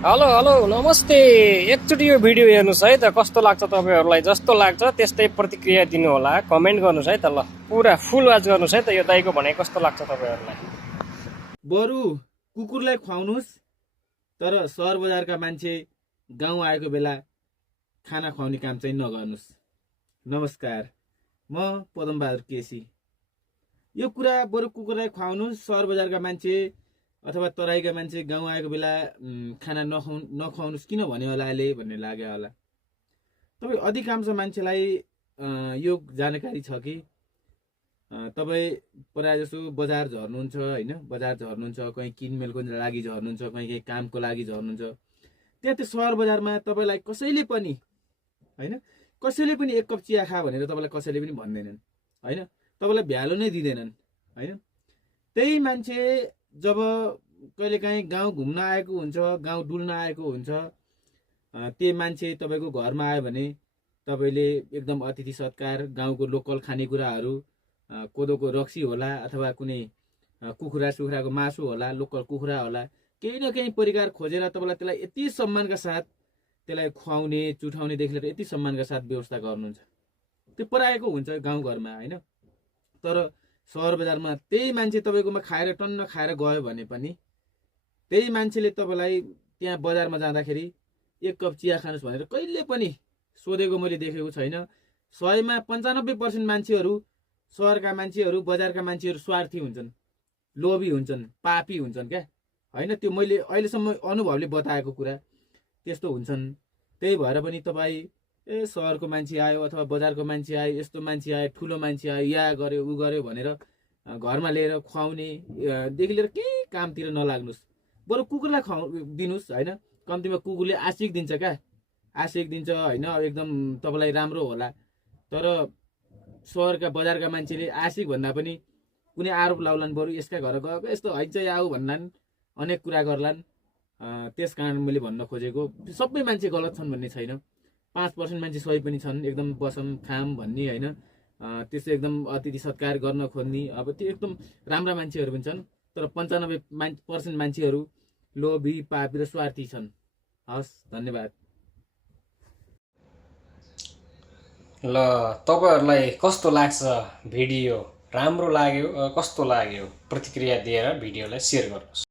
Hello hello नमस्ते। एकचोटि यो भिडियो हेर्नुहोस् है त कस्तो लाग्छ तपाईँहरूलाई। जस्तो लाग्छ त्यस्तै प्रतिक्रिया दिनु होला, कमेन्ट गर्नुहोस् है त। ल पुरा फुल वाच गर्नुहोस् है त। यो दाइको भनाइ कस्तो लाग्छ तपाईँहरूलाई। बरु कुकुरलाई खुवाउनुहोस्, तर सहर बजारका मान्छे गाउँ आएको बेला खाना खुवाउने काम चाहिँ नगर्नुहोस्। नमस्कार, म पदमबहादुर केसी। यो कुरा बरु कुकुरलाई खुवाउनुहोस्, सहर बजारका मान्छे अथवा तराईका मान्छे गाउँ आएको बेला खाना नखुवाउनुहोस् किन भन्यो होला अहिले भन्ने लाग्यो होला। तपाईँ अधिकांश मान्छेलाई यो जानकारी छ कि तपाईँ प्रायः जसो बजार झर्नुहुन्छ होइन, बजार झर्नुहुन्छ, कहीँ किनमेलको लागि झर्नुहुन्छ, कहीँ कामको लागि झर्नुहुन्छ। त्यहाँ त्यो सहर बजारमा तपाईँलाई कसैले पनि होइन, कसैले पनि एक कप चिया खा भनेर तपाईँलाई कसैले पनि भन्दैनन् होइन, तपाईँलाई भ्यालु नै दिँदैनन् होइन। त्यही मान्छे जब कहिलेकाहीँ गाउँ घुम्न आएको हुन्छ, गाउँ डुल्न आएको हुन्छ, त्यो मान्छे तपाईँको घरमा आयो भने तपाईँले एकदम अतिथि सत्कार, गाउँको लोकल खानेकुराहरू, कोदोको रक्सी होला अथवा कुनै कुखुरा सुखुराको मासु होला, लोकल कुखुरा होला, केही न केही परिकार खोजेर तपाईँलाई त्यसलाई यति सम्मानका साथ त्यसलाई खुवाउने चुठाउनेदेखि लिएर यति सम्मानका साथ व्यवस्था गर्नुहुन्छ। त्यो पराएको हुन्छ गाउँघरमा होइन। तर सहर बजारमा त्यही मान्छे तपाईँकोमा खाएर टन्न खाएर गयो भने पनि त्यही मान्छेले तपाईँलाई त्यहाँ बजारमा जाँदाखेरि एक कप चिया खानुहोस् भनेर कहिले पनि सोधेको मैले देखेको छैन। 100मा 95% मान्छेहरू, सहरका मान्छेहरू, बजारका मान्छेहरू स्वार्थी हुन्छन्, लोभी हुन्छन्, पापी हुन्छन् क्या होइन। त्यो मैले अहिलेसम्म अनुभवले बताएको कुरा त्यस्तो हुन्छन्। त्यही भएर पनि तपाईँ सहरको मान्छे आयो अथवा बजारको मान्छे आयो, यस्तो मान्छे आयो, ठुलो मान्छे आयो, या गर्यो ऊ गर्यो भनेर घरमा लिएर खुवाउनेदेखि लिएर केही कामतिर नलाग्नुहोस्। बरु कुकुरलाई दिनुहोस् होइन। कम्तीमा कुकुरले आशिक दिन्छ क्या, आशिक दिन्छ होइन, एकदम तपाईँलाई राम्रो होला। तर सहरका बजारका मान्छेले आशिक भन्दा पनि कुनै आरोप लाउलान्, बरु यसका घर गएको यस्तो हैन्छ आऊ भन्लान्, अनेक कुरा गर्लान्। त्यस कारण मैले भन्न खोजेको सबै मान्छे गलत छन् भन्ने छैन। 5% मान्छे सही पनि छन्, एकदम बसम खाम भन्ने होइन, त्यस्तो एकदम अतिथि सत्कार गर्न खोज्ने, अब त्यो एकदम राम्रा मान्छेहरू पनि छन्। तर 95% मान्छेहरू लोभी, पापी र स्वार्थी छन्। हस्, धन्यवाद। ल तपाईँहरूलाई कस्तो लाग्छ भिडियो, राम्रो लाग्यो कस्तो लाग्यो, प्रतिक्रिया दिएर भिडियोलाई सेयर गर्नुहोस्।